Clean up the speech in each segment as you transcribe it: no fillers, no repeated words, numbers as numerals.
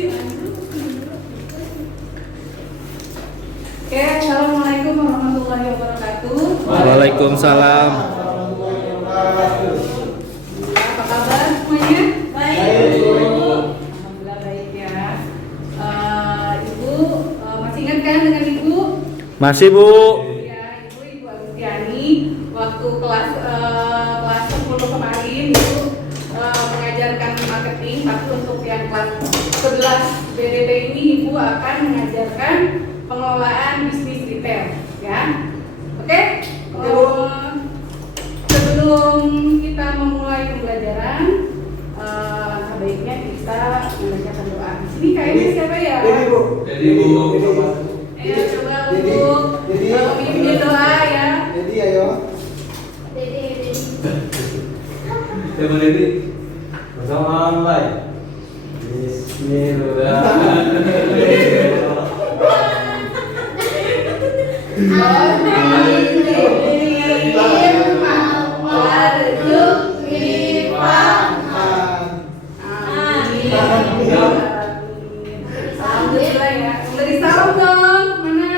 Oke, assalamualaikum warahmatullahi wabarakatuh. Waalaikumsalam. Apa kabar semuanya? Baik. Alhamdulillah baik ya. Ibu masih ingat kan dengan ibu? Masih, Bu. Ya, ibu Agustiani. Waktu kelas 10 kemarin ibu mengajarkan marketing. Tapi untuk yang kelas 11 BDB ini ibu akan mengajarkan pengelolaan bisnis retail, ya. Oke. Sebelum kita memulai pembelajaran, sebaiknya kita membacakan doa. Di sini kayaknya siapa ya? Jadi Bu. Coba untuk memimpin doa ya. Jadi ayo. Coba Dedi. Bersama online. Bismillahirrahmanirrahim. Alhamdulillah ya. Memberi salam dong. Mana?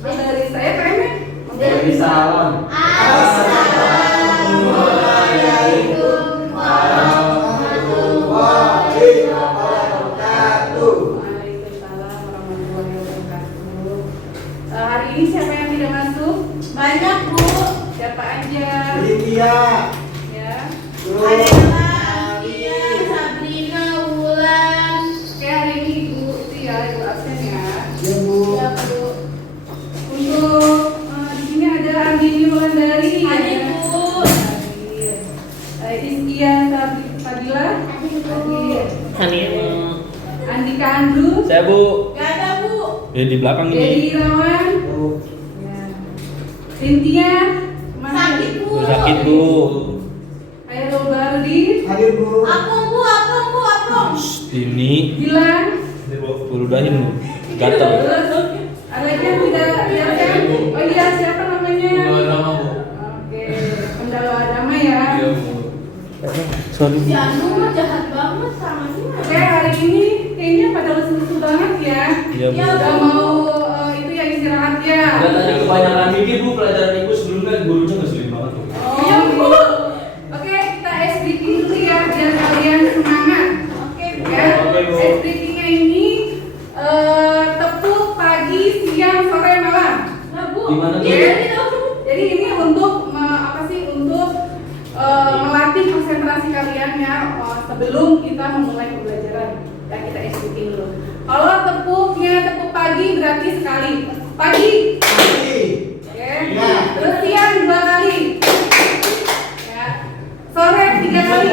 Dari saya kayaknya. Memberi salam. Assalamualaikum warahmatullahi wabarakatuh. Waalaikumsalam warahmatullahi wabarakatuh. Hari ini siapa yang tidak masuk? Banyak, Bu. Siapa aja? Lydia. Ya. Adela, Dia, Sabrina, Wulan. Oke, hari ini ibu itu ya, ibu absen ya. Ya Bu. Ya, Bu. Untuk di sini ada Andini Wulandari. Hadir, Bu. Hadir. Iskia Sabila. Hadir. Andika Andrew. Saya, Bu. Gak ada, Bu. Di belakang Dedi ini. Irawan. Bu. Ya. Cynthia. Sakit, Bu. Sakit, Bu. Hairul Bardi. Hadir Bu. Apung, Bu. Ini Gilang. udahin, Bu. Gatel. Ada lagi yang tidak kan? Oh iya, siapa namanya? Nama Bu. Oke, Pendalawa Adama ya. Sorry. Si Anu mah jahat banget sama dia. Oke, hari ini kayaknya pada lesu-lesu banget ya. Iya, Bu. Ya, Udah mau itu ya istirahat ya. Dan ada kebanyakan mikir Bu, pelajaran ibu sebelumnya gurunya ngeselin banget tuh. Iya, Bu. Oke, kita ice breaking dulu ya biar kalian semangat. Oke, Bu. Ya, Oke, Bu. ice breakingnya ini tepuk pagi, siang, sore, malam. Nah, Bu. Gimana tuh? Iya, gitu. Jadi ini untuk apa sih? Untuk melatih konsentrasi kalian ya sebelum kita memulai pembelajaran. Ya, kita executing dulu. Kalau tepuk pagi berarti sekali. Pagi. Oke. Ya. Terus siang 2 kali. Ya. Sore 3 kali.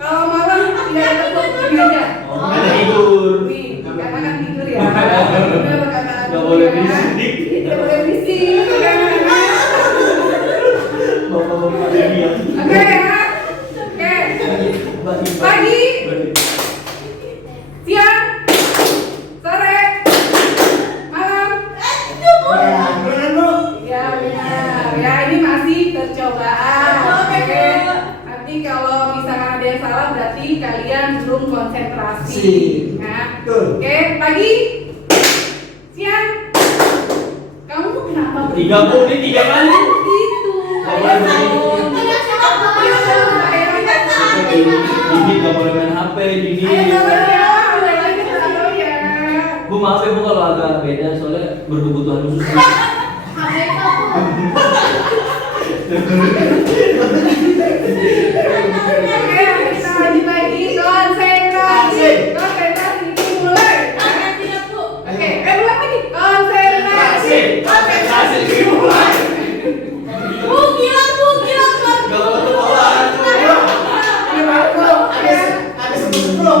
Kalau malam tidak ada tepuk ini aja. Oh, ada tidur. Nih, katakan tidur ya. Bener, katakan Nggak tidur boleh ya. berisik. Tidak boleh berisik. Ya. Bapak-bapak ini yang Oke ya. Oke. Pagi, siang, sore, malam. Ya benar. Ya ini masih percobaan. Oke. Nanti kalau misalkan ada yang salah berarti kalian belum konsentrasi. Nah. Oke, pagi, siang. Kamu kenapa? 33 kali. Gitu. Kamu Ayo, Dini nggak boleh main HP, Dini. Bu maaf ya Bu kalau agak beda soalnya berkebutuhan khusus. Konsentrasi dimulai. Bu, gilang, Bu. Gak mau ketawa. Ada sebelum.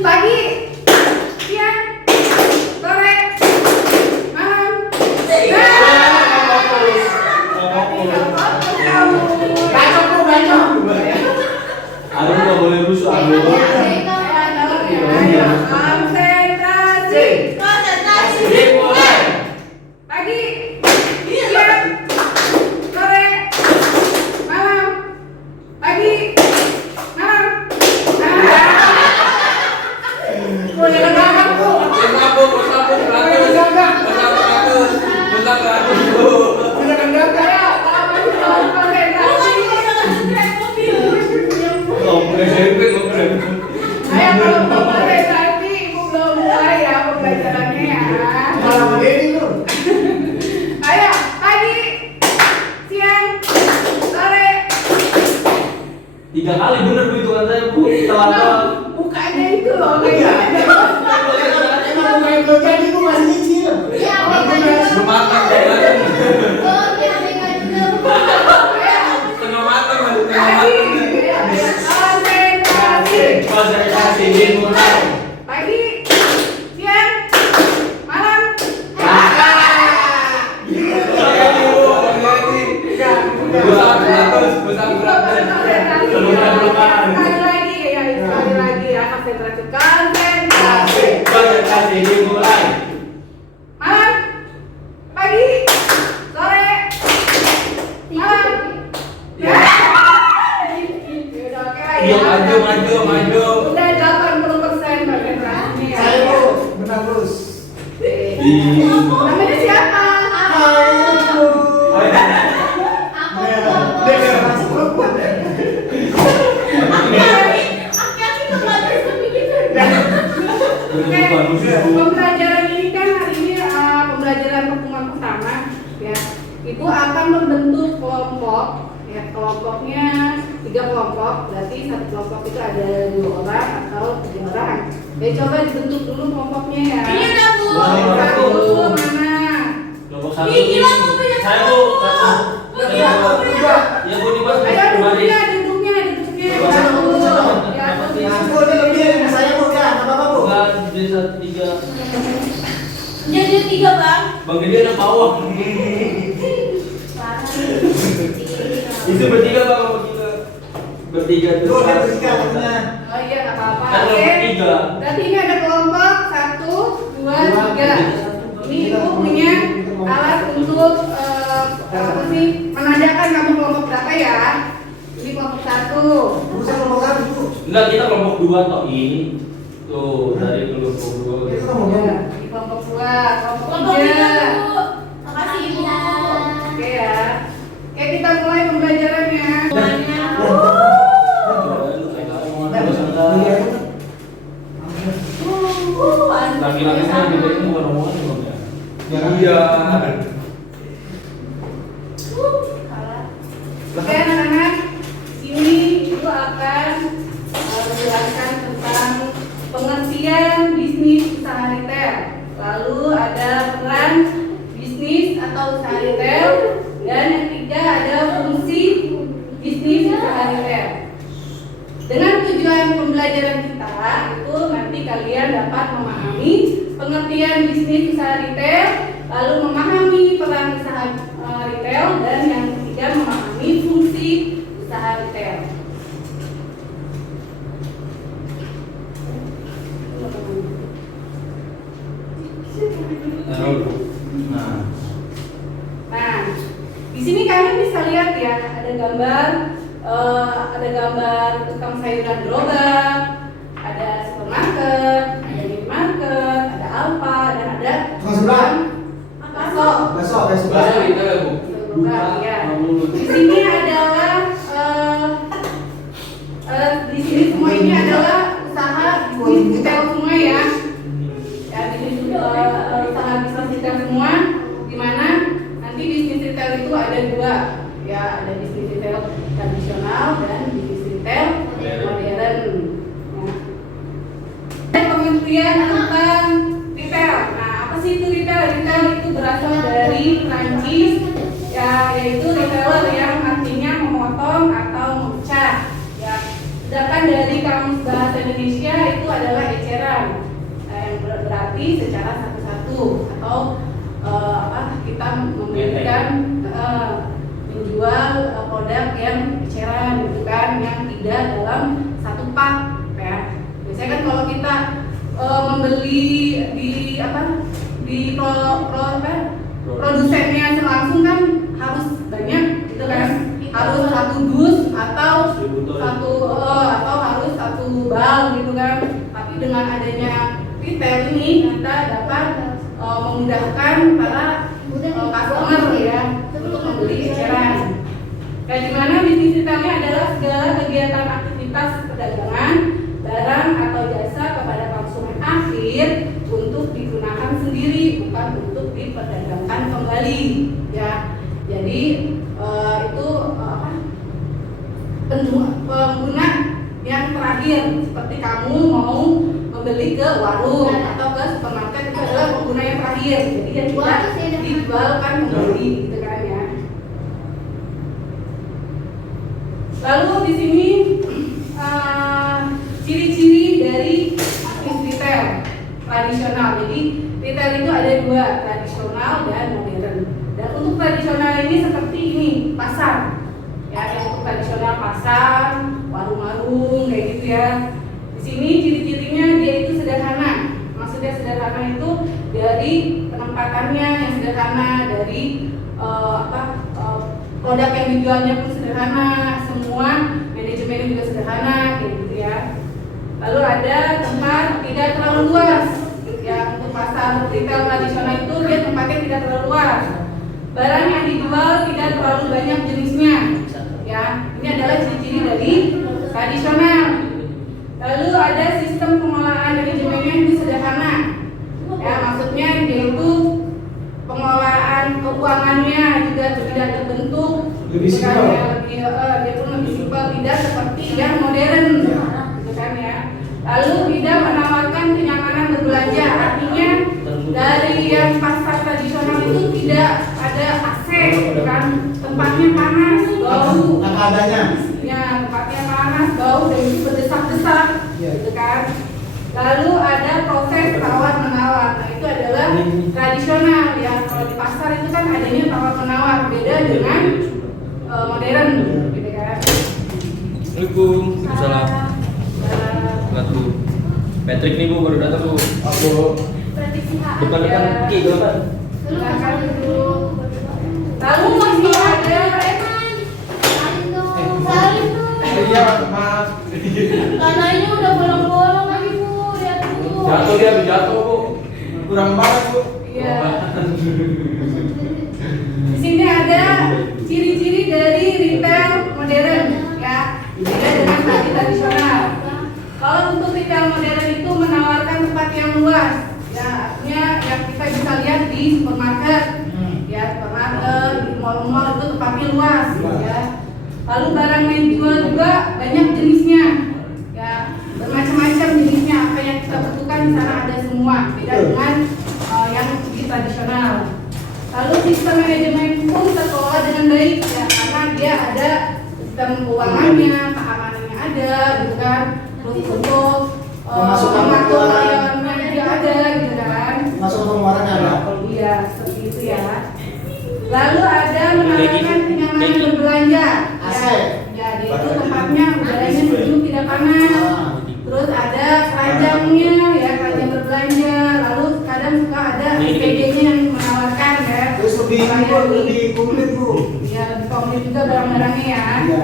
Pagi, siang, sore, malam. Aduh nggak boleh rusuh. Aduh. Konsentrasi. Konsentrasi. Dimulai. Pagi, siang, sore, malam. Pagi, 3 kali bener Bu hitungan saya Bu. Telat. Bukannya itu loh, Iya. kayaknya. Emang bukan belum jadi gua masih nyicil. Iya, Abang bukan. bener. Belum matang ya kan? Oh, dia nggak juga. Setengah matang masih setengah Lagi, matang. ya, konsentrasi. Konsentrasi dimulai. Pagi, siang, malam. Sekali lagi ya, konsentrasi. Konsentrasi. Konsentrasi dimulai. Malam, pagi, sore, malam. Ya. Yaudah, oke lah ya. Maju. Udah 80% konsentrasinya. Saya Bu, benar terus. Namanya siapa? Ayo. Aku Dia nggak masuk perempuan ya. Aki-aki kemana begitu? Oke, pembelajaran ini kan hari ini pembelajaran pertemuan pertama ya. Itu akan membentuk kelompok ya, kelompoknya 3 kelompok, berarti satu kelompok itu ada 2 orang atau 3 orang. Ya coba dibentuk dulu kelompoknya ya. Ini dah Bu. Satu mana? Kelompok 1. Ih, gila, Bu, punya Saya satu. Bu. Bu, gila, Bu, punya. Ya Bu di pas. Ayo duduknya. Satu. Ya, Nah, Bu, dia lebih dari saya Bu ya, nggak apa-apa Bu. Bukan jadi 3. Jadi 3 Bang. Bang Gede anak bawah. Parah. Itu bertiga Bang, bertiga Tuh, dia bertiga katanya. Oh iya, nggak apa-apa. Kan Oke. kelompok 3. Berarti ini ada kelompok 1, 2, 3. Ini ibu punya alat untuk apa sih, menandakan kamu kelompok berapa ya. Ini kelompok 1. Bu, saya ngomong apa Bu? Enggak, kita kelompok 2 toh ini. Tuh, dari kelompok 2. Itu ngomong Ya, apa? ini kelompok 2, kelompok Kelompok 3. 3 Bu. Makasih Ibu. Oke ya. Oke, kita mulai pembelajarannya. Semuanya. Laki-laki kan beda itu bukan omongan ya Bang ya. Iya. Oke anak-anak, ini itu akan menjelaskan tentang pengertian bisnis usaha retail. Lalu ada peran bisnis atau usaha retail, dan yang ketiga ada fungsi bisnis usaha retail. Dengan tujuan pembelajaran kita itu nanti kalian dapat memahami pengertian bisnis usaha retail, lalu memahami peran usaha retail, dan yang ketiga memahami fungsi usaha retail. Nah, Nah, di sini kalian bisa lihat ya, ada gambar tukang sayuran gerobak, ada supermarket, ada minimarket, ada Alfa, dan ada Tukang sebelah. bakso. Besok, besok. bahasa kita ya Bu. Gerobak, ya. Di sini adalah di sini semua ini adalah usaha bisnis retail semua ya. Ya, bisnis usaha bisnis retail semua, di mana nanti bisnis retail itu ada 2 ya, ada bisnis retail tradisional dan bisnis retail modern. Ya. Pengertian tentang retail. Nah, apa sih itu retail? Retail itu berasal dari Prancis ya, yaitu retailer yang artinya memotong atau memecah ya. Sedangkan dari kamus bahasa Indonesia itu adalah eceran, yang berarti secara satu-satu atau kita memberikan menjual produk yang eceran gitu kan, yang tidak dalam satu pak ya. Biasanya kan kalau kita membeli di produsennya langsung kan harus banyak gitu kan, harus satu dus atau harus satu bal gitu kan. Tapi dengan adanya retail ini kita dapat memudahkan para customer ya untuk membeli eceran. Nah, di mana bisnis retailnya adalah segala kegiatan aktivitas perdagangan barang atau jasa kepada konsumen akhir untuk digunakan sendiri, bukan untuk diperdagangkan kembali ya. Jadi itu penggunaan terakhir. Seperti kamu mau membeli ke warung atau ke supermarket, itu adalah pengguna yang terakhir. Jadi yang tidak dijual kan membeli, gitu kan ya. Lalu di sini ciri-ciri dari aktif retail tradisional. Jadi retail itu ada dua, tradisional dan modern. Dan untuk tradisional ini seperti ini, pasar. Ya, yang untuk tradisional pasar, warung-warung kayak gitu ya. Di sini ciri-cirinya dia itu sederhana. Maksudnya sederhana itu dari penempatannya yang sederhana, dari produk yang dijualnya pun sederhana, semua manajemennya juga sederhana kayak gitu ya. Lalu ada tempat tidak terlalu luas. Ya, untuk pasar retail tradisional itu dia tempatnya tidak terlalu luas. Barang yang dijual tidak terlalu banyak jenisnya. Ya, ini adalah ciri-ciri dari tradisional. Lalu ada sistem pengelolaan manajemennya itu sederhana. Ya, maksudnya yaitu pengelolaan keuangannya juga tidak terbentuk. Lebih simpel. Dia pun lebih simpel, tidak seperti yang modern. Gitu kan ya. Lalu tidak menawarkan kenyamanan berbelanja. Artinya dari yang pasar tradisional itu tidak ada AC, kan? Tempatnya panas, bau. Apa adanya. Ya, tempatnya panas, bau, dan itu berdesak-desak, gitu kan. Lalu ada proses tawar menawar. Nah, itu adalah tradisional ya. Kalau di pasar itu kan adanya tawar menawar, beda dengan modern, gitu kan. Assalamualaikum. Waalaikumsalam. Wabarakatuh. Patrick nih Bu, baru datang Bu. Aku Depan Ki, depan. Silakan dulu. Lalu masih ada iya maaf. Kanannya udah bolong-bolong lagi Bu, lihat Bu. Jatuh dia, jatuh Bu. Kurang banget Bu. Iya. Di sini ada ciri-ciri dari retail modern ya, beda dengan tadi tradisional. Kalau untuk retail modern itu menawarkan tempat yang luas, ya artinya yang kita bisa lihat di supermarket, ya supermarket, di mall-mall itu tempatnya luas, ya. Lalu barang yang dijual juga banyak jenisnya, ya bermacam-macam jenisnya. Apa yang kita butuhkan di sana ada semua, beda dengan yang di tradisional. Lalu sistem manajemen pun terkelola dengan baik ya, karena dia ada sistem keuangannya, keamanannya ada, gitu kan. Terus untuk mengatur layanannya juga ada, gitu kan. Masuk pengeluaran ada. Iya, seperti itu ya. Lalu ada menawarkan kenyamanan berbelanja. AC. Ya, dia itu tempatnya udaranya sejuk, tidak panas. Terus ada keranjangnya, ya keranjang berbelanja. Lalu kadang suka ada SPG-nya yang menawarkan ya. Terus lebih komplit Bu. Ya, lebih komplit juga barang-barangnya ya. Iya.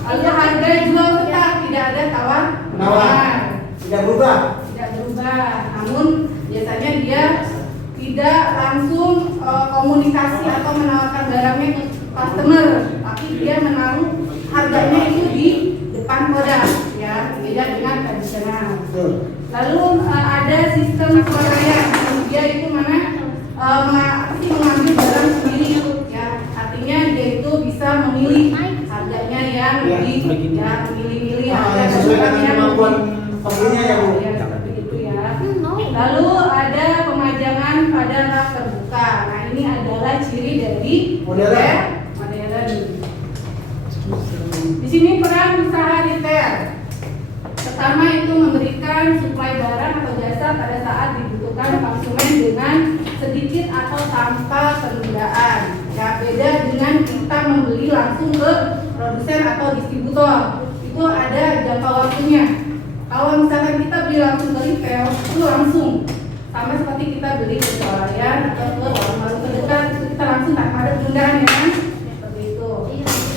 Lalu harga jual tetap, tidak ada tawar Menawar. Tidak berubah. tidak berubah. Namun biasanya dia tidak langsung komunikasi atau menawarkan barangnya ke customer, tapi dia menaruh harganya itu di depan produk, ya beda dengan tradisional. Betul. Lalu ada sistem swalayan, dia itu mengambil barang sendiri, ya artinya dia itu bisa memilih harganya yang lebih, ya memilih-milih harga Sesuai dengan yang kemampuan lebih. pembelinya ya Bu. Ya, seperti itu ya. Lalu ada pemajangan pada rak terbuka. Nah, ini adalah ciri dari Modern. modern. Di sini peran usaha retail. Pertama itu memberikan suplai barang atau jasa pada saat dibutuhkan konsumen dengan sedikit atau tanpa penundaan. Ya, beda dengan kita membeli langsung ke produsen atau distributor. Itu ada jangka waktunya. Kalau misalkan kita beli langsung ke retail, itu langsung sama seperti kita beli ke swalayan atau ke warung-warung terdekat, itu kita langsung tanpa ada penundaan ya kan? Seperti itu.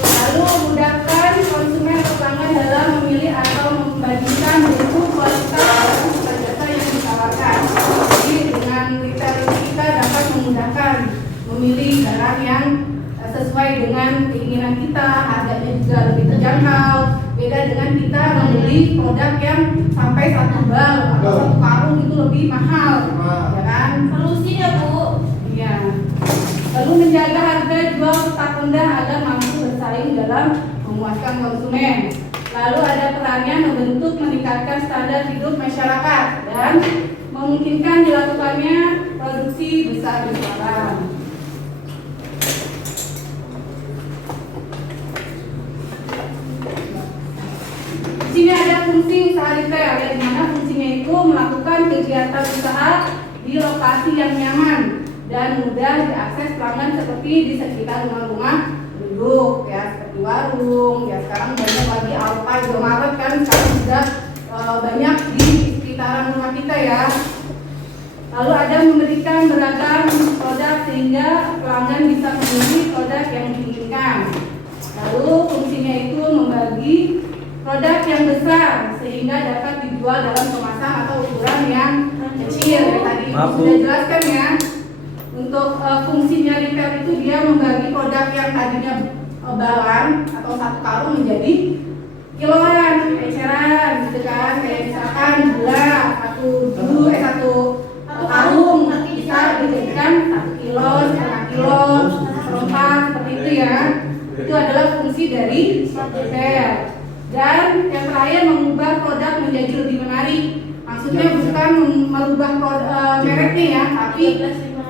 Lalu mudahkan konsumen atau pelanggan dalam memilih atau membandingkan mutu, kualitas dan jasa yang ditawarkan. Jadi dengan retail ini kita dapat memudahkan memilih barang yang sesuai dengan keinginan kita, harganya juga lebih terjangkau. Beda dengan kita membeli produk yang sampai 1 bal atau 1 karung itu lebih mahal, ya kan? Terusin ya Bu. Iya. Lalu menjaga harga jual tetap rendah agar mampu bersaing dalam memuaskan konsumen. Lalu ada perannya membentuk meningkatkan standar hidup masyarakat dan memungkinkan dilakukannya produksi besar-besaran. Di sini ada fungsi usaha retail, yang dimana fungsinya itu melakukan kegiatan usaha di lokasi yang nyaman dan mudah diakses pelanggan seperti di sekitar rumah-rumah penduduk, ya seperti warung, ya sekarang banyak lagi Alfa, Indomaret kan sekarang sudah banyak di sekitaran rumah kita ya. Lalu ada memberikan beragam produk sehingga pelanggan bisa memilih produk yang diinginkan. Lalu fungsinya itu membagi produk yang besar sehingga dapat dijual dalam kemasan atau ukuran yang kecil. Ya, tadi sudah jelaskan ya. Untuk fungsinya retail itu dia membagi produk yang tadinya balan atau satu karung menjadi kiloan, eceran, gitu kan. Kayak misalkan gula satu karung bisa dijadikan 1 kilo, setengah kilo, seperempat, seperti itu ya. Itu adalah fungsi dari retail. Dan yang terakhir mengubah produk menjadi lebih menarik. Maksudnya bukan merubah mereknya ya, tapi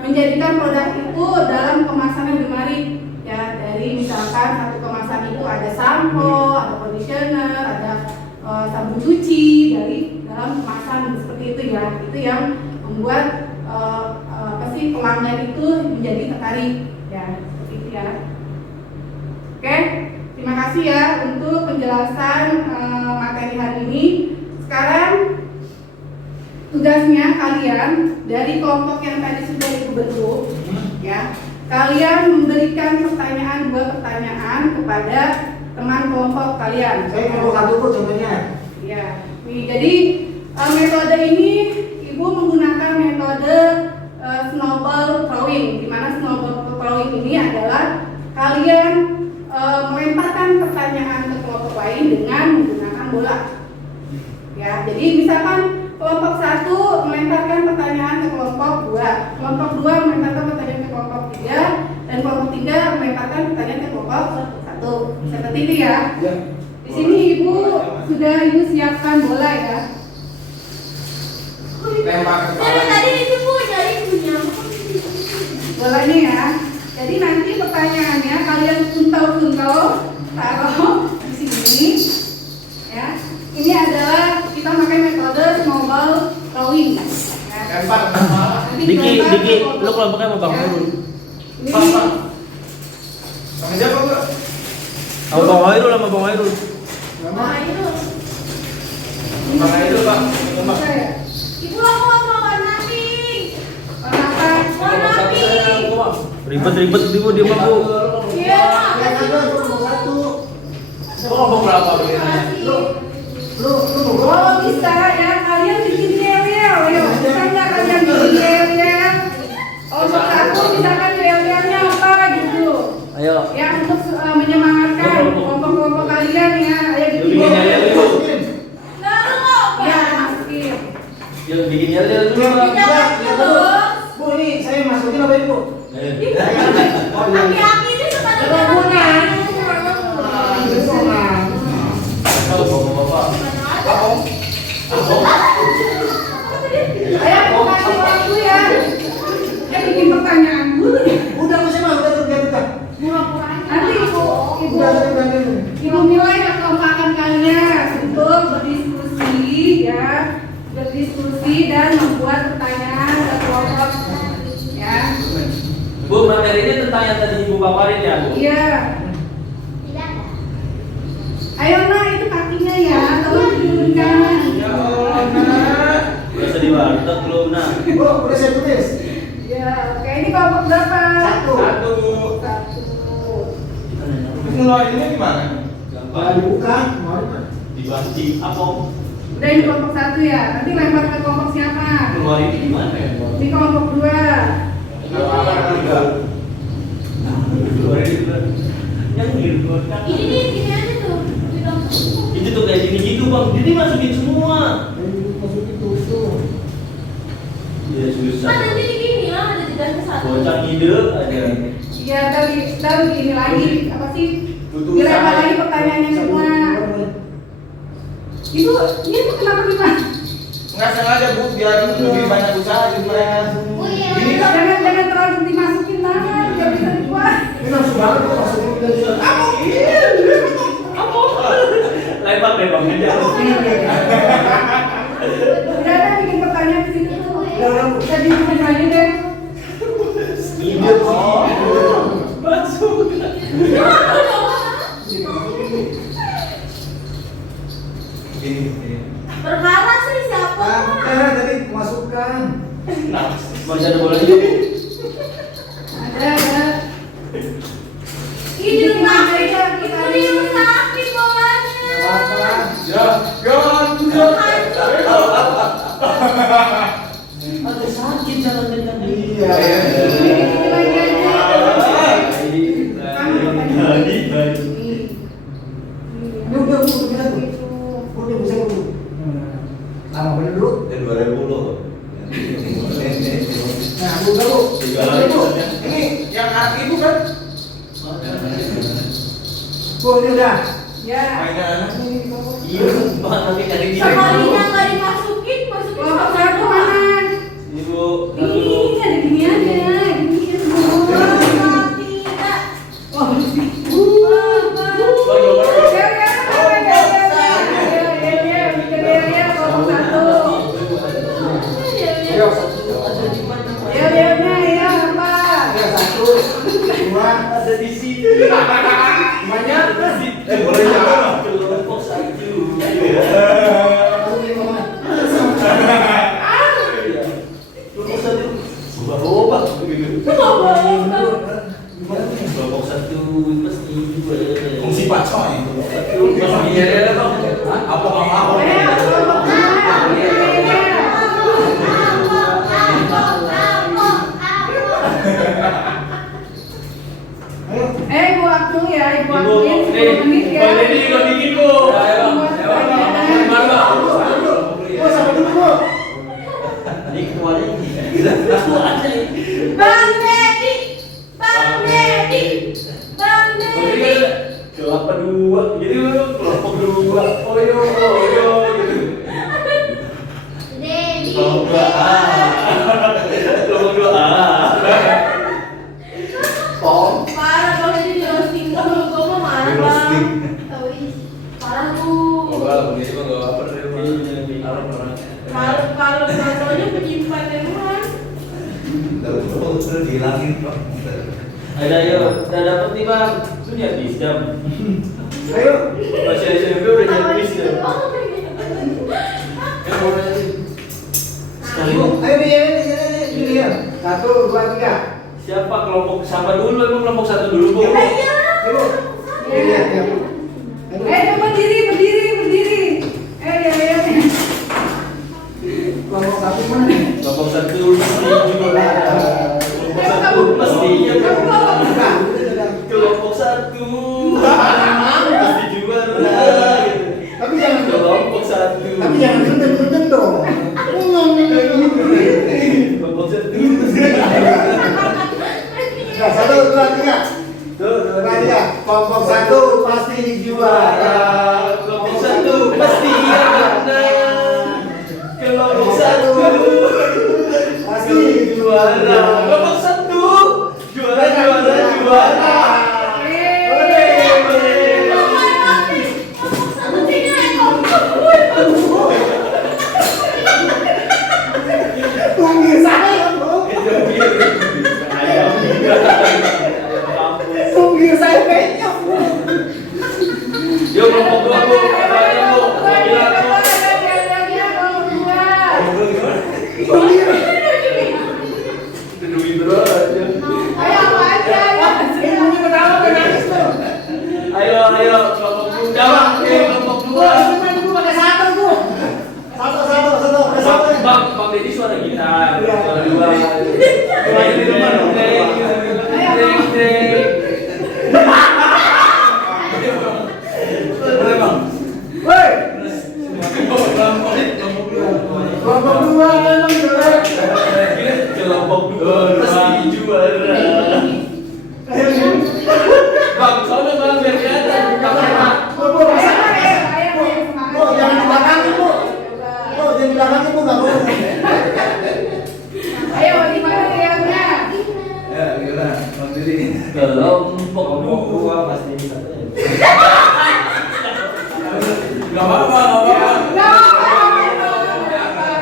menjadikan produk itu dalam kemasan yang lebih menarik. Ya, dari misalkan satu kemasan itu ada sampo, ada conditioner, ada sabun cuci dari dalam kemasan seperti itu ya. Itu yang membuat pelanggan itu menjadi tertarik ya, seperti itu ya. Oke, terima kasih ya untuk penjelasan materi hari ini. Sekarang tugasnya kalian dari kelompok yang tadi sudah Ibu bentuk ya, kalian memberikan dua pertanyaan kepada teman kelompok kalian. Saya kelompok satu Bu contohnya. Ya, jadi metode ini Ibu menggunakan metode snowball throwing, di mana snowball throwing ini adalah kalian melemparkan pertanyaan ke kelompok lain dengan menggunakan bola. Ya, jadi misalkan kelompok 1 melemparkan pertanyaan ke kelompok 2, kelompok 2 melemparkan pertanyaan ke kelompok 3, dan kelompok 3 melemparkan pertanyaan ke kelompok 1. Seperti itu ya. Di sini Ibu sudah siapkan bola ya. Lempar ke Dari kepala. tadi itu Bu, dari punya. Bolanya ya. Jadi nanti pertanyaannya kalian kuntal-kuntal taruh di sini. Ya. Ini adalah kita pakai metode snowball throwing. Ya. Lempar ke kepala. Nanti Diki, dilempar Diki, ke kelompok. lu kelompoknya mau Bang Ya. Hairul. Ini Sama siapa, Bu? Sama Bang Hairul, sama Bang Hairul. Nah, itu. Mana itu, Pak? Lempar. apa ya? Ibu aku mau warna pink. Warna apa? Warna pink. Ribet-ribet Ibu dia mah Bu. Iya, Yang ada kelompok satu. Kelompok berapa begini? Lu Oh bisa ya, kalian bikin yel-yel ya. Bisa nggak kalian bikin yel-yel? Kelompok 1 misalkan yel-yelnya apa gitu. Ayo. Ya untuk menyemangatkan kelompok-kelompok kalian ya. Ayo Yuk bikin bikin yel-yel yel-yel. dulu. Nah, lu mau apa? Ya masukin. Yuk bikin yel-yel dulu. Bang. Bu ini saya masukin apa Ibu? Eh. Oh iya. Aki-aki itu sebenarnya. Berhubungan. Tahu Bapak-bapak. Ayo aku kasih waktu ya. Bikin pertanyaan dulu ya. Udah aku sama udah udah. Nanti ibu Udah. Ibu nilai kekompakan kalian untuk berdiskusi ya, berdiskusi dan membuat pertanyaan ke kelompok ya. Bu, materinya tentang yang tadi Ibu paparin ya, Bu? Iya. Ayo nak, itu kakinya ya, tolong diturunkan. Ya Allah, Nak. Biasa di warteg belum, nah. Bu, udah saya tulis. Ya, oke, ini kelompok berapa? Satu. Satu. Ngeluarinnya gimana? Kalau dibuka, mau di mana? Dibanti apa? Udah ini kelompok 1 ya, nanti lempar ke kelompok siapa? Keluarin di mana ya? Ini kelompok 2. Apa juga? Keluarin di mana? Yang di kotak. Ini nih, gini aja tuh. Itu tuh kayak gini gitu Bang, jadi masukin semua. Masukin tuh. Ya susah. Kan nanti gini ya, ada jedanya satu. Bocah ide ada. Iya, tadi ini lagi apa sih? Tutup Dilempar saya. lagi pertanyaannya semua. Itu dia tuh kenapa dimas? Nggak sengaja bu, biar lebih banyak usaha di mereka. Oh iya. Ini Jangan terlalu dimasukin tangan, nggak bisa dibuat. Ini langsung banget kok masukin ke dalam. Lempar aja. Udah ada bikin pertanyaan di situ tuh. Udah. Tadi bukan lagi deh. Ini masuk. Ini. Berharap sih siapa? Tadi masukkan. Nah, masih ada bola juga. Ada. Ini sakit, itu sakit bolanya. Apa? Ya, Ada sakit jangan dengan Iya. Ini lagi aja. Ini udah bu, kita tuh. Udah bisa bu. Lama bener dulu. Dan 2000 loh. Nah, udah bu. Ini yang arti itu kan? Bu, ini udah. Ya. Mainan anak ini kamu. Iya, nanti cari dia. Sekalinya nggak dimasukin, masukin Kelompok sama satu mana? Ibu, Ini ada gini aja. Gini kan semua. tidak. Oh, bersih. Kelompok satu. Ayo, Ya, ya, apa? ya, 1, 2, ada di sini. banyak. Boleh jangan. Kelompok satu. Kelompok satu. Ubah-ubah begitu. Kelompok satu pasti juga. Fungsi pacoy. Satu pasti ada dong. Apa mau? Ibu waktu ya, ibu Ibu, waktuin 10 menit ya. Bang Deddy juga bikin bu. Ayo, gimana? Bu, sampai dulu bu. Ini ketuanya ketuanya. Bang Deddy, Bang Deddy, Bang Deddy. Kelompok dua, jadi kelompok dua. Oyo, oyo, gitu. Deddy. Kelompok A, kelompok dua A. Pom. Parah Bang Deddy di roasting dulu, gua mau marah Di Bang. roasting. Parah tuh. Kalau contohnya penyimpan emang. Udah dihilangin kok. Ada yo, udah dapet nih bang. Sudah habis jam. Ayo. Masih SMP udah jadi habis jam. Yang mau nanya sekali Bu, bu. ayo nih, ini dia. 1, 2, 3. Siapa kelompok siapa dulu? Emang kelompok satu dulu bu. Iya. Ayo. Ini dia, ya. Coba berdiri. Ya. Kelompok 1 mana nih? Kelompok satu pasti juga. Kelompok satu pasti ya. Nah, Kelompok satu pasti juara. Gitu. tapi jangan Kelompok satu. tapi jangan kenteng dong. Kelompok satu. Nah, 1, 2, 3. Tuh, 2, 3. Kelompok 1 pasti juara. Kelompok satu pasti ya menang. Kelompok satu Pasti juara. Kelompok satu juara. Tunggir saya, Bu. Tunggir saya penyok, Bu. Yuk kelompok dua bu, banyak bu, gila bu. Duit bro aja. Ayo kelompok muda bang, kelompok dua. Bang Deddy suara gitar, suara dua. Main di rumah dong, deng. Boleh bang. Woi, kelompok 2 emang jelek. Kelompok dua pasti juara. Bang, soalnya bang biar kelihatan kamera. Bu, jangan dibakar. Gak apa-apa, gak apa-apa. Nggak apa-apa.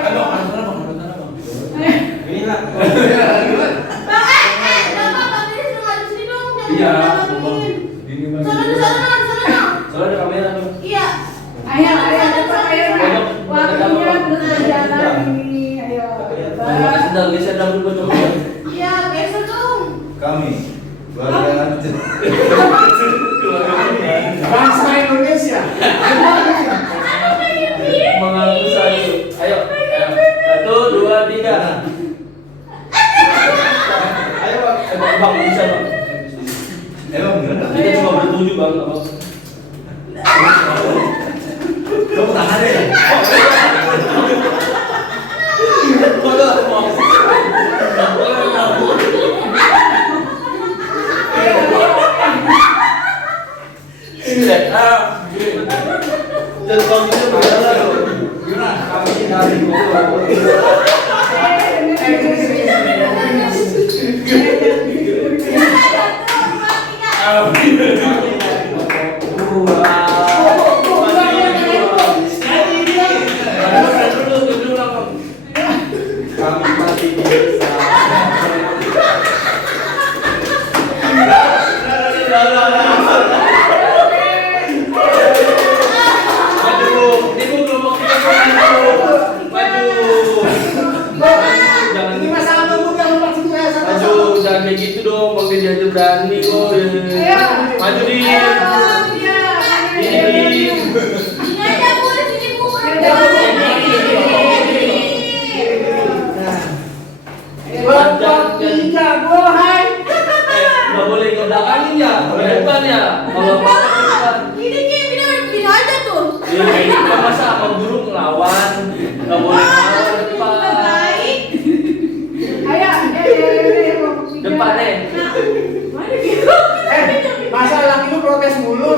Ayo, mana bang? Ini lah. Bang, kenapa Bang Diri suruh maju sini dong? Jangan Iya, bantuin. Ini Sana, di sana, di sana. Soalnya ada kamera tuh. Iya. Ayo, cepat ayo. Waktunya terus berjalan ini. Ayo. Pakai sendal, geser dulu gua coba. Iya, geser dong. Kami keluarga Bangsa Indonesia. Mengaku saya. Ayo. 1, 2, 3. Ayo bang. Bang, bisa bang. Ayo bang. Kita cuma bertujuh bang, apa? Kamu tahan ya. Dan kalau kita berjalan, Gimana? kami dari kami masih bisa. Ini masalah nunggu yang lupa situ ya. Maju, jangan kayak gitu dong, Bang Didi aja berani kok. Maju di. Ini. Sini aja, Bu. Sini, Bu. Kelompok 3, bohai. Nggak boleh ke belakangin ya, ke depan ya. Kalau ke depan. Gini, gini aja tuh. Ya, ini kan masa sama guru ngelawan, nggak boleh ngelawan ke depan. Baik. Ayo, Depan deh. Mana gitu? Masa laki lu protes mulu?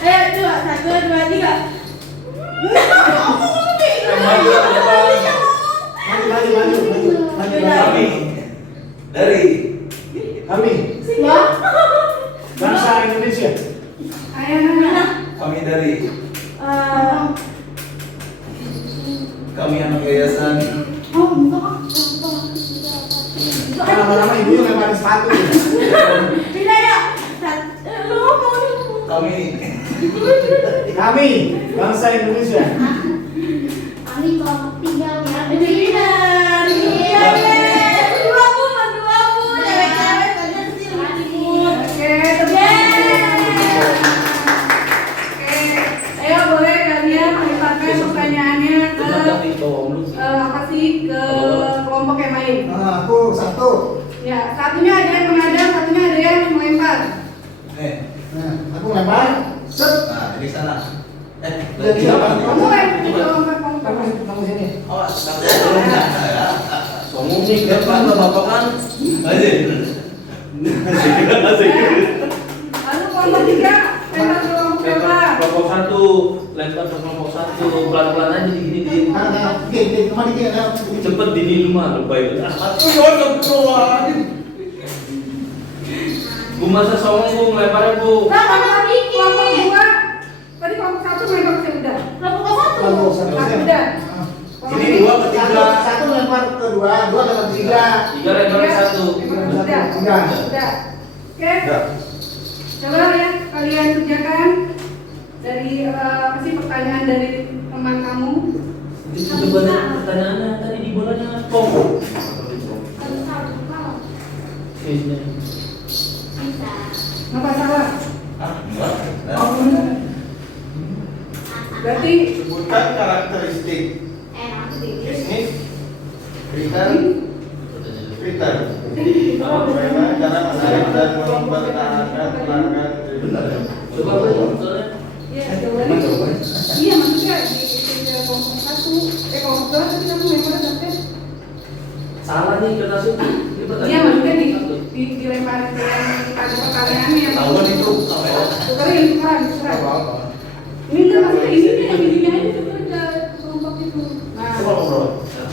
Ayo, 2, 1, 2, 3. Maju. Kami dari Kami, bangsa Indonesia. Ayo, mana? kami dari kami anak yayasan Lama-lama ibu yang lemparin sepatu. Pindah ya. Lu ngomong. kami Kami, bangsa Indonesia. Kami kelompok 3 benar. Iya, dua Bu. Cewek-cewek pada sini timur. Oke, ayo boleh kalian mengirimkan pertanyaannya ke apa sih ke kelompok yang lain. Aku satu. Ya, satunya ada yang mengadang, satunya ada yang melempar. Nah, aku lempar. Set. nah di sana Jadi apa? Kamu lempar, Kamu sini. oh ya Ngomong nih, depan bapak kan. Lalu kelompok 3 lempar ke kelompok lempar. Kelompok 1, lempar ke kelompok 1, pelan-pelan aja digini. Cepet dini rumah, lebay banget. Bu masa songong bu, lemparnya bu. Lah, mana Kelompok dikit. 2 tadi kelompok 1 lempar ke udah. Kelompok 1. Udah. Ini 2 ke 3 Satu lempar ke dua lempar ke tiga. 3 lempar ke 1. Udah. Udah. Oke. Coba ya kalian kerjakan dari apa sih pertanyaan dari teman kamu. Itu coba pertanyaannya tadi di bolanya pom. Nggak salah. enggak Oh, benar. Berarti sebutkan karakteristik bisnis Twitter bagaimana cara menarik dan mempertahankan pelanggan Coba soalnya. iya jawabannya. Iya maksudnya di kelompok 1 kelompok 2 tapi kamu lempar sampai. Salah nih kena suku. Iya maksudnya dilempar ke yang ada pertanyaannya yang tahu kan itu apa ya tukerin tukeran. Ini kan maksudnya isinya yang begini aja coba ke kelompok itu. Nah,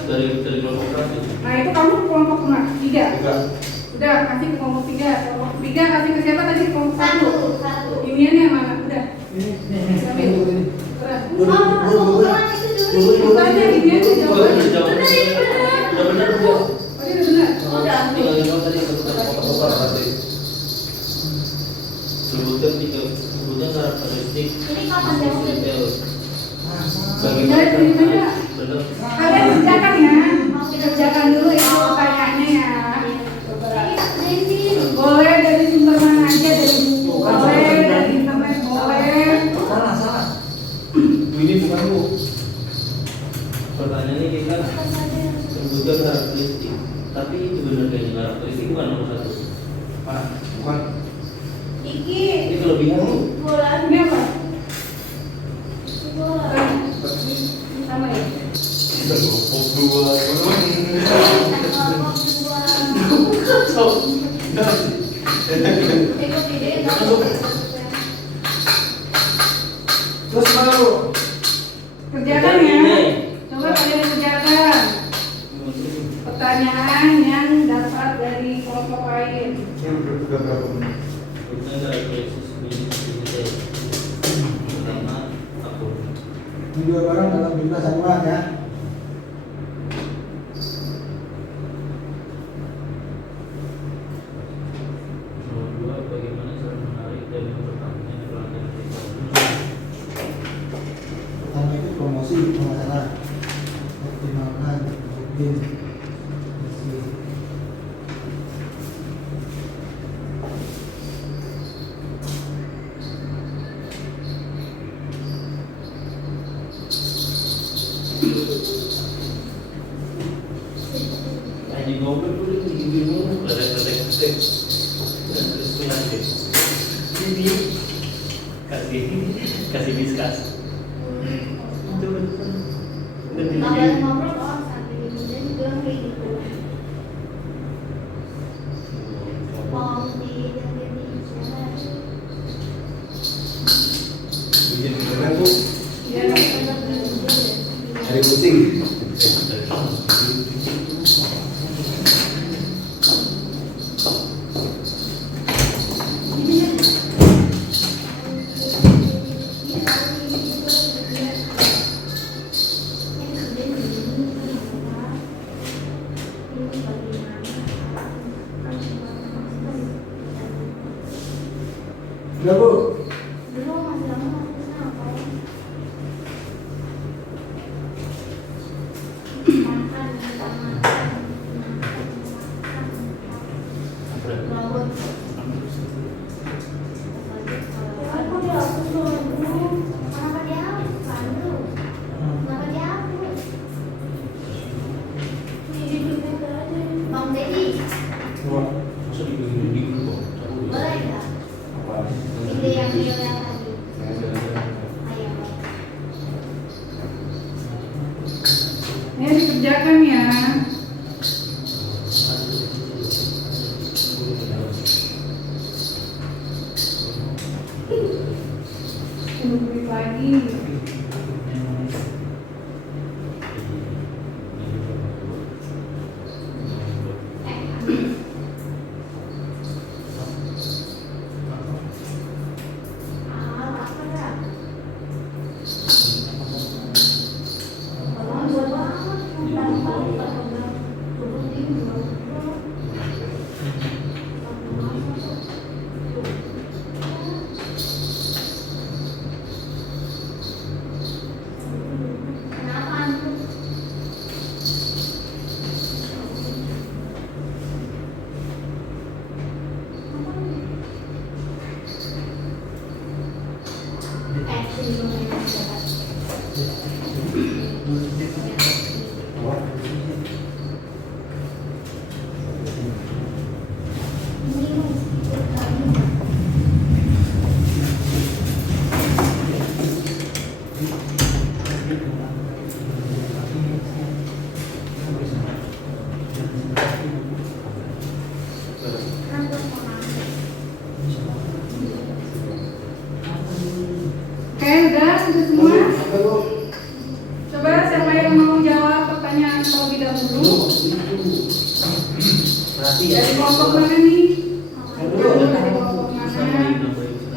Dari kelompok 1. nah itu kamu kelompok Tiga. Udah, kasih ke kelompok 3. Kelompok 3 kasih ke siapa tadi? Kelompok 1. Satu. Iniannya mana? Udah. Ambil. Berat. Bukannya iniannya jawabannya. Udah benar Bu. Oh, ini udah benar. Udah. Tinggal jawab tadi potong-potong nanti. Sebutkan karakteristik. Ini kapan jawabnya? Benar, benar. Benar. Kalian kerjakan ya. Kerjakan dulu itu pertanyaannya ya. Boleh dari sumber mana aja, dari buku, boleh dari internet, boleh. Salah. Ini bukan Bu. Pertanyaannya kita sebutkan karakteristik. Tapi itu benar kayaknya karakteristik bukan nomor 1. Pak, bukan. Iki. Ini kelebihan Bu. Bola. Ini apa? Bola. Sama ya? Kita kelompok 2. Ikut ide. Terus mana Bu? Kerjakan ya. Coba kalian kerjakan pertanyaan yang dapat dari kelompok lain. Udah berapa menit? Sebutkan karakteristik bisnis. Pertama aku. Ini dua barang dalam jumlah sama ya. Nomor 2, bagaimana cara menarik dan mempertahankan pelanggan kita? Pertama itu promosi pemasaran, optimalkan mungkin. Haji ngobrol dulu itu bingung, ketek. Dan terus lanjut. Ini kasih diskus. Itu betul. Kalau ngobrol orang sampai kemudian bilang kayak gitu. Mau di Bikin gimana Bu? Ya, Hari kucing. Udah Bu. Dulu masih lama kenapa? Makan sama laut. Aku dihapus dulu. Kenapa dihapus? Kenapa dihapus? Bang Deddy, Dua. Masa dibikin dulu kok? boleh nggak? Apa? Ide yang dia yang tadi. Ayo. ini dikerjakan ya. Tunggu lagi. Apa dah? Kalau buat apa? Kenapa? Oke, udah semua. Coba siapa yang mau jawab pertanyaan terlebih dahulu? Berarti ya. Dari kelompok mana nih? Yang dulu. Dari kelompok mana?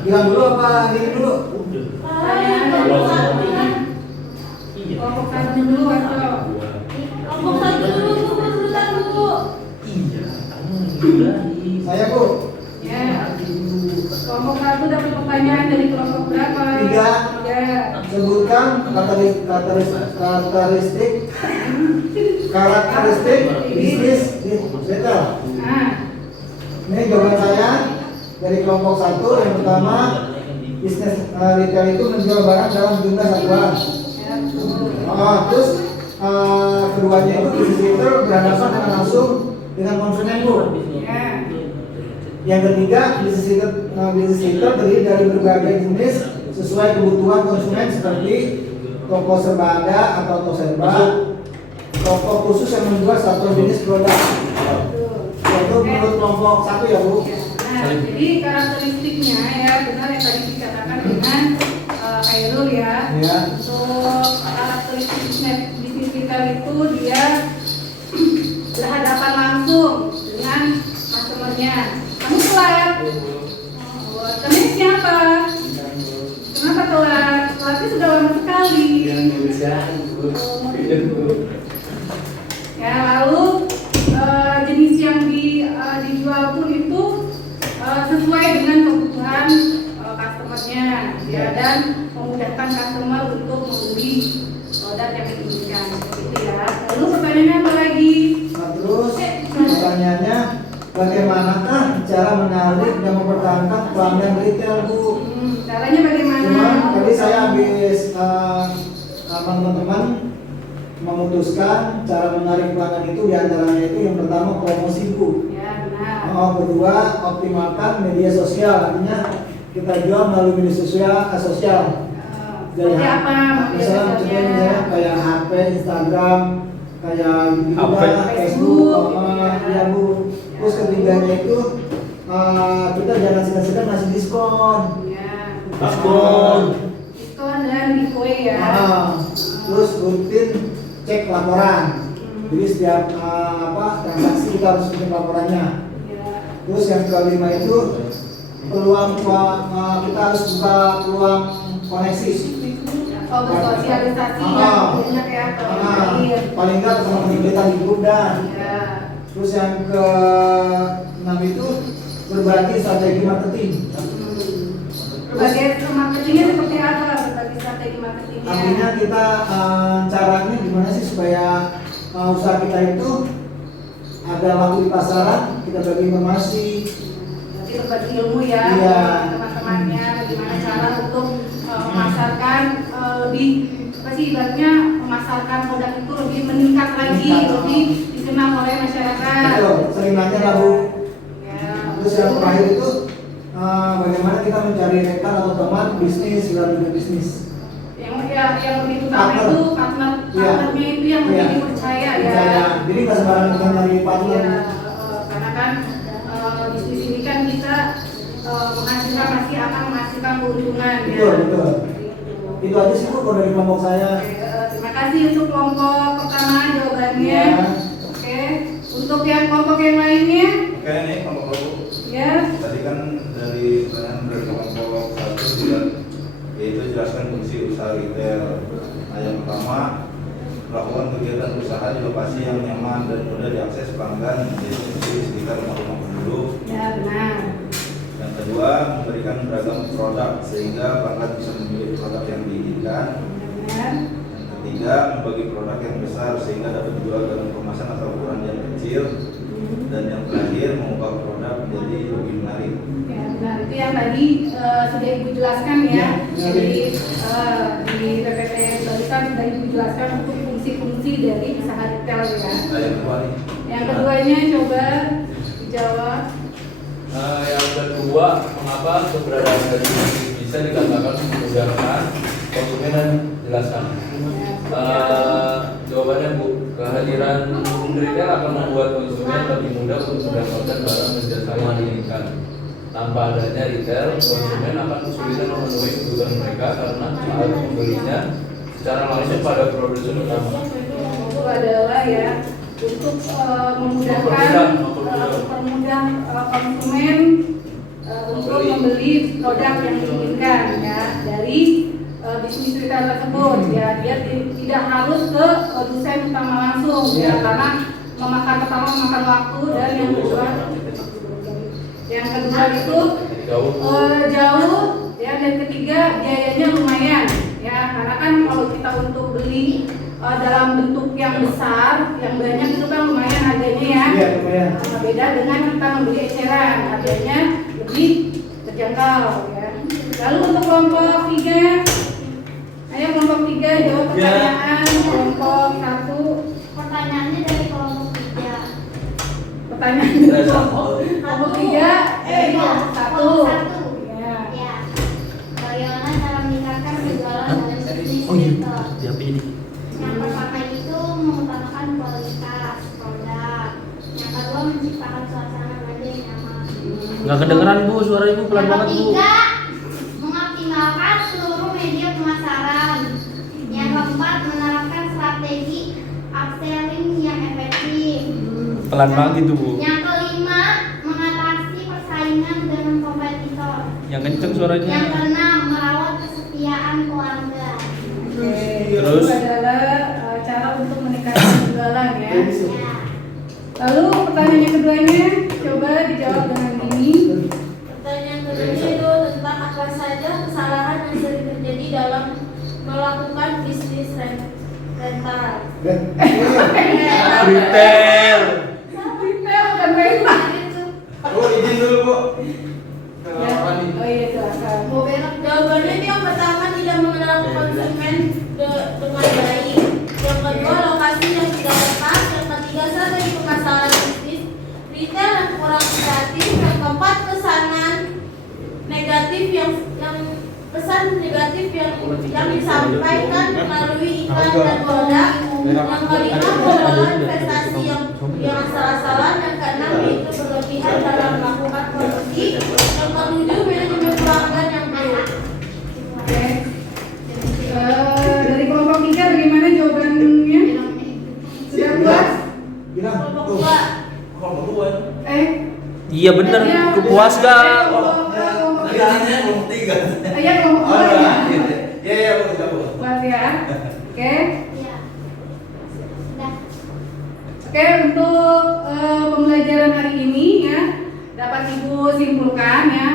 Bilang dulu apa ini dulu? Udah. Saya dari kelompok mana? Iya. Kelompok satu dulu atau? Kelompok satu dulu, sebentar dulu. Iya, kamu mulai. Saya Bu. Ya. Kelompok satu dapat pertanyaan dari kelompok berapa? 3. Ya. Sebutkan karakteristik bisnis retail. Nah, Ini jawaban saya dari kelompok 1. Yang pertama, bisnis retail itu menjual barang dalam jumlah satuan. ya, betul. Terus keduanya itu bisnis retail berhadapan dengan langsung dengan konsumen Bu. Ya. Yang ketiga, bisnis retail terdiri dari berbagai jenis sesuai kebutuhan konsumen seperti toko serba ada atau toko serba, toko khusus yang menjual satu jenis produk. Betul. Itu menurut kelompok 1 ya Bu. Ya, nah, jadi karakteristiknya ya benar yang tadi dikatakan dengan Khairul ya. Ya. Untuk karakteristik bisnis retail itu dia berhadapan langsung dengan customer-nya. Kamu telat. Temennya siapa? Kenapa telat? Telatnya sudah lama sekali. Ya, lalu jenis yang dijual pun itu sesuai dengan kebutuhan customer-nya ya, dan memudahkan customer untuk membeli produk yang diinginkan seperti itu ya. Lalu pertanyaannya apa lagi? Nah, terus pertanyaannya, bagaimanakah cara menarik dan mempertahankan pelanggan retail Bu? Caranya bagaimana? Cuman tadi saya habis teman-teman memutuskan cara menarik pelanggan itu diantaranya itu yang pertama promosi Bu. Ya, benar. Kedua, optimalkan media sosial, artinya kita jual melalui media sosial. Seperti apa? Misalnya contohnya kayak HP, Instagram, kayak gitu HP. lah, Facebook, Facebook, ya Bu. Terus ketiganya itu kita jangan segan-segan ngasih diskon. Ya. Diskon. Diskon dan giveaway ya. Terus rutin cek laporan. Jadi setiap transaksi kita harus bikin laporannya. Ya. Terus yang kelima itu peluang kita harus buka peluang koneksi. Oh, bersosialisasi yang banyak ya ke orang lain. Paling enggak sama teman kita di grup dah. Ya. Terus yang ke-6 itu berbagi strategi marketing. Berbagai marketingnya seperti apa? Berbagi strategi marketingnya. Artinya kita caranya gimana sih supaya usaha kita itu ada laku di pasaran, kita bagi informasi. Berarti berbagi ilmu ya, Iya. teman-temannya bagaimana cara untuk memasarkan lebih apa sih ibaratnya memasarkan produk itu lebih meningkat lagi, lebih dikenal oleh masyarakat. Betul, sering nanya lah Bu. Ya. Terus yang terakhir itu bagaimana kita mencari rekan atau teman bisnis dalam bisnis. Yang lebih utama Partner. itu partnernya itu yang Iya. lebih dipercaya ya. Percaya. Jadi nggak sembarangan kita nyari partner. Iya, karena kan bisnis ini kan kita pasti akan menghasilkan keuntungan ya. Betul, betul. Gitu. Itu aja sih Bu kalau dari kelompok saya. Oke, terima kasih untuk kelompok pertama jawabannya. Ya. Oke, untuk yang kelompok yang lainnya, Oke, ini kelompok ya. tadi kan dari pertanyaan dari kelompok 1 juga, yaitu jelaskan fungsi usaha retail. Nah, yang pertama, melakukan kegiatan usaha di lokasi yang nyaman dan mudah diakses pelanggan, yaitu di sekitar rumah-rumah penduduk. Ya, benar. Yang kedua, memberikan beragam produk sehingga pelanggan bisa memilih produk yang diinginkan. Benar. Yang ketiga, membagi produk yang besar sehingga dapat dijual dalam kemasan atau ukuran yang kecil. Dan yang terakhir, mengubah produk menjadi lebih menarik. Ya, benar. Itu yang tadi sudah Ibu jelaskan ya. Ya, Jadi di PPT Balikan sudah Ibu jelaskan untuk fungsi-fungsi dari usaha retail ya. Nah, yang kedua nih. Yang keduanya coba dijawab. Yang kedua, mengapa keberadaan dari bisnis bisa dikatakan memudahkan konsumen dan jelaskan? Jawabannya Bu, kehadiran retail akan membuat konsumen lebih mudah untuk mendapatkan barang dan jasa yang diinginkan. Tanpa adanya retail, konsumen akan kesulitan memenuhi kebutuhan mereka karena harus membelinya secara langsung pada produsen utama. Itu adalah ya untuk mempermudah konsumen untuk membeli produk yang diinginkan ya dari bisnis retail tersebut ya. Dia tidak harus ke produsen utama langsung ya, karena memakan waktu, dan yang kedua itu jauh ya, dan ketiga biayanya lumayan ya, karena kan kalau kita untuk beli dalam bentuk yang besar, yang banyak itu kan lumayan harganya ya. Iya, lumayan. Beda dengan kita membeli eceran, harganya lebih terjangkau ya. Lalu untuk kelompok 3, ayo kelompok 3 jawab pertanyaan kelompok 1. Pertanyaannya dari kelompok 3. Pertanyaan dari kelompok 3 kelompok 1. Ya. Ya. Bagaimana cara meningkatkan penjualan dari bisnis Oh iya, retail? siapa ini? Yang pertama itu mengutamakan kualitas produk. Yang kedua menciptakan suasana belanja yang nyaman. Nggak kedengeran Bu, suara Ibu pelan Yang banget Bu. ketiga mengoptimalkan seluruh media pemasaran. Yang keempat menerapkan strategi upselling yang efektif. Pelan banget itu Bu. Yang kelima mengatasi persaingan dengan kompetitor. Yang kenceng suaranya. Yang keenam merawat kesetiaan pelanggan. Terus? Itu adalah cara untuk meningkatkan penjualan ya. Ya. Lalu pertanyaan yang keduanya coba dijawab dengan ini. Pertanyaan kedua itu tentang apa saja kesalahan yang sering terjadi dalam melakukan bisnis rental. Retail. Retail bukan rental. Bu, izin dulu Bu. Ya. Oh iya, silakan. Mau berak? Jawabannya itu yang pertama tidak mengenal konsumen dengan baik. Yang kedua lokasi yang tidak tepat. Yang ketiga strategi pemasaran bisnis retail yang kurang kreatif. Yang keempat pesanan negatif yang pesan negatif yang disampaikan melalui iklan dan produk. Yang kelima pengelolaan investasi yang asal-asalan. Yang keenam itu berlebihan dalam melakukan promosi. Yang ketujuh manajemen pelanggan yang buruk. Oke. Dari kelompok 3 bagaimana jawabannya? Sudah puas? Bilang. Kelompok dua. Iya bener, Ya, kepuas gak? Tadi nanya kelompok 3. Iya, kelompok 2 ya. Iya Bu, sudah Bu. Puas ya. Oke. Ya. Sudah. Oke, untuk pembelajaran hari ini ya dapat Ibu simpulkan ya.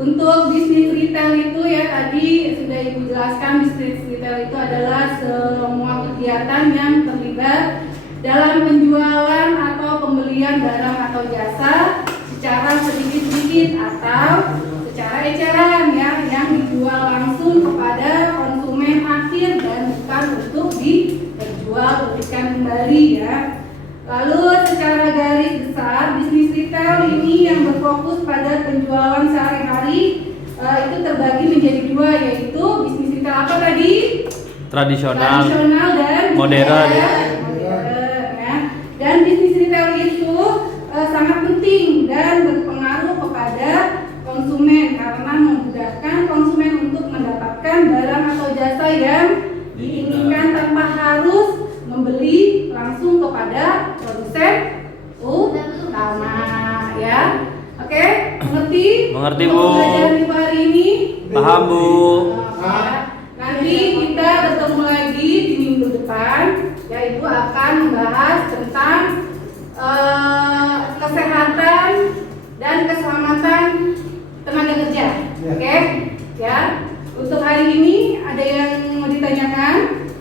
Untuk bisnis retail itu ya tadi sudah Ibu jelaskan, bisnis retail itu adalah semua kegiatan yang terlibat dalam penjualan atau pembelian barang atau jasa secara sedikit-sedikit atau secara eceran ya, yang dijual langsung kepada konsumen akhir dan bukan untuk diperjualbelikan kembali ya. Lalu secara garis besar bisnis retail ini yang berfokus pada penjualan sehari-hari itu terbagi menjadi dua, yaitu bisnis retail apa tadi? Tradisional. Dan Modern. modern ya. Dan bisnis retail itu sangat penting dan berpengaruh kepada konsumen karena memudahkan konsumen untuk mendapatkan barang atau jasa yang diinginkan tanpa harus membeli langsung kepada produsen utama ya. Oke, mengerti? Mengerti, Bu. Pembelajaran Ibu hari ini? Paham Bu. Ya. Nanti kita bertemu lagi di minggu depan. Ya, Ibu akan membahas tentang kesehatan dan keselamatan tenaga kerja. Oke? Ya. Untuk hari ini ada yang mau ditanyakan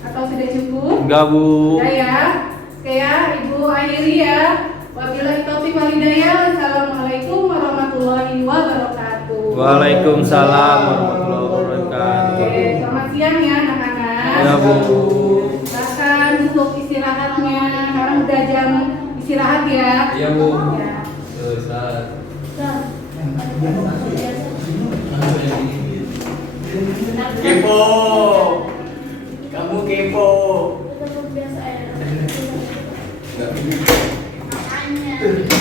atau sudah cukup? Enggak Bu. Sudah ya. Oke ya, Ibu akhiri ya. Wabillahi taufiq wal hidayah. Wassalamualaikum warahmatullahi wabarakatuh. Waalaikumsalam warahmatullahi wabarakatuh. Oke, selamat siang ya anak-anak. Ya Bu. Silakan untuk istirahatnya. Sekarang udah jam istirahat ya. Iya Bu. Ya. Ustaz. Kepo. Kamu kepo. Tetap biasa ya. Makanya.